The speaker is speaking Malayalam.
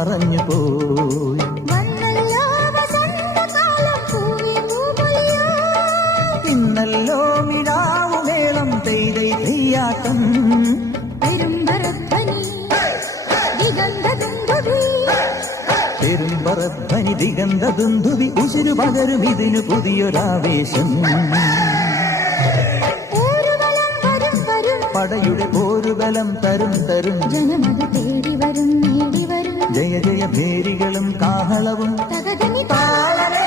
മറഞ്ഞു പോയി. ഇന്നല്ലോ മിഴാവുമേളം തെയ്തൈ തെയ്യാട്ടം. പെരുമ്പറധ്വനി ദിഗന്ധദുന്ദുവി ഉശിരു പകരും ഇതിനു പുതിയൊരാവേശം. പടയുടെ പോരുബലം തരും തരും ജനമത് തേടി വരും നേടി വരും. ജയ ജയ ഭേരികളും കാഹളവും തകതനി താളമേ